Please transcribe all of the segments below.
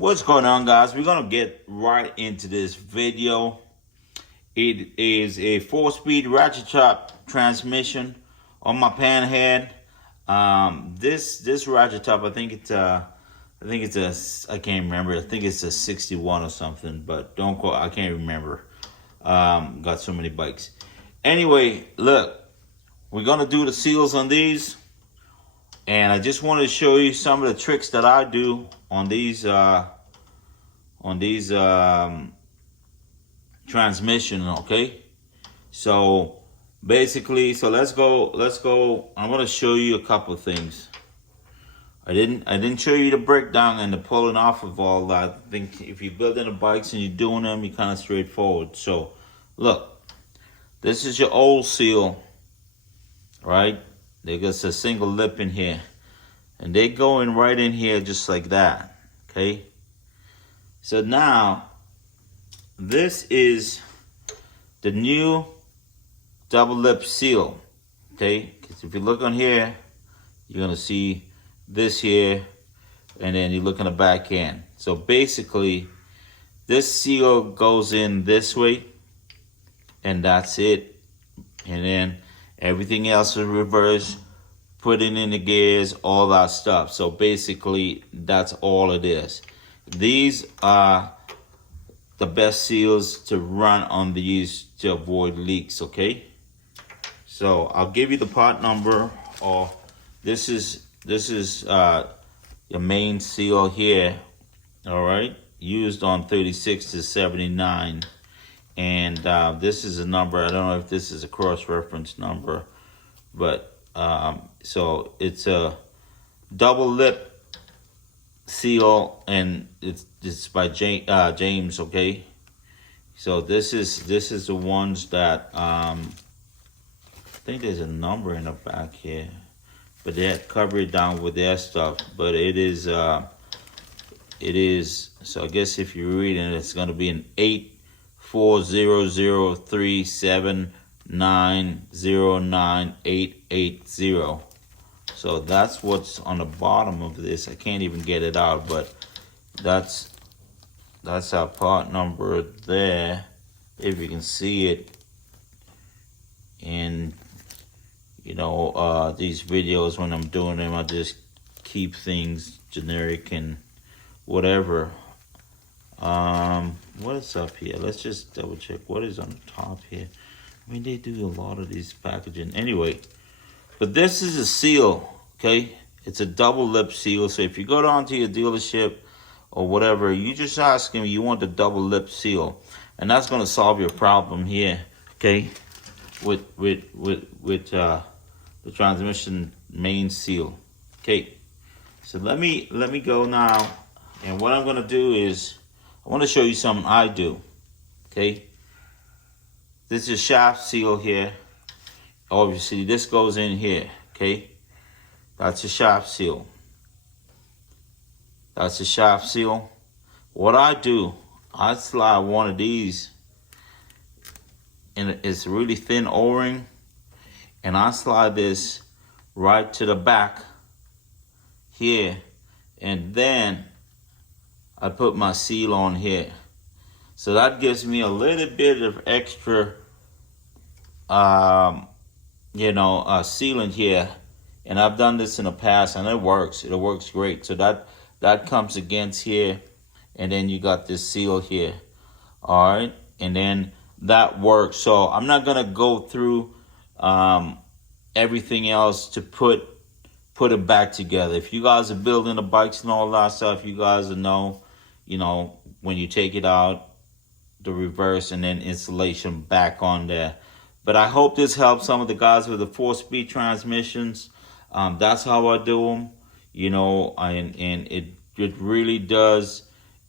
What's going on, guys? We're gonna get right into this video. It is a 4-speed ratchet top transmission on my panhead. This ratchet top, I think it's I can't remember. I think it's a 61 or something, but don't quote. I can't remember. Got so many bikes. Anyway, look, we're gonna do the seals on these, and I just wanted to show you some of the tricks that I do on these transmission. Okay, so basically, let's go. I'm gonna show you a couple of things. I didn't show you the breakdown and the pulling off of all that. I think if you're building the bikes and you're doing them, you're kind of straightforward. So look, this is your old seal, right? There's a single lip in here, and they go in right in here just like that. Okay, so now this is the new double lip seal. Okay, because if you look on here, you're gonna see this here, and then you look on the back end. So basically, this seal goes in this way, and that's it. And then everything else is reversed, putting in the gears, all that stuff. So basically, that's all it is. These are the best seals to run on these to avoid leaks. Okay, so I'll give you the part number. Or this is your main seal here. All right, used on 36 to 79, and this is a number. I don't know if this is a cross-reference number, but so it's a double lip seal, and it's by James. Okay, so this is the ones that I think there's a number in the back here, but they had covered it down with their stuff. But it is so I guess if you're reading it, it's going to be an 8400379098880. So that's what's on the bottom of this. I can't even get it out, but that's our part number there, if you can see it. And you know, these videos, when I'm doing them, I just keep things generic and whatever. What is up here? Let's just double check what is on the top here. I mean, they do a lot of these packaging anyway. But this is a seal, okay? It's a double lip seal. So if you go down to your dealership or whatever, you just ask them, you want the double lip seal, and that's going to solve your problem here, okay? With the transmission main seal. Okay, so let me go now, and what I'm going to do is I want to show you something I do. Okay, this is shaft seal here. Obviously, this goes in here. Okay, that's a shaft seal. That's a shaft seal. What I do, I slide one of these, and it's a really thin O-ring, and I slide this right to the back here, and then I put my seal on here. So that gives me a little bit of extra sealant here, and I've done this in the past, and it works great. So that comes against here, and then you got this seal here. All right, and then that works. So I'm not gonna go through everything else to put it back together. If you guys are building the bikes and all that stuff, you guys will know, when you take it out, the reverse and then installation back on there. But I hope this helps some of the guys with the 4-speed transmissions. That's how I do them, and it really does,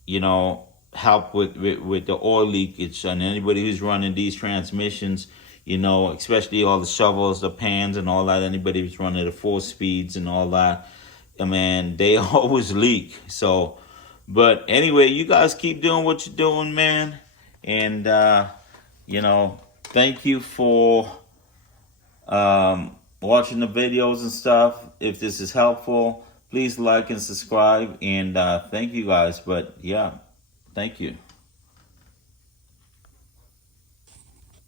help with the oil leakage. And anybody who's running these transmissions, especially all the shovels, the pans and all that, anybody who's running the 4 speeds and all that, man, they always leak. So, but anyway, you guys keep doing what you're doing, man. And, thank you for watching the videos and stuff. If this is helpful, Please like and subscribe, and thank you guys. But yeah, thank you.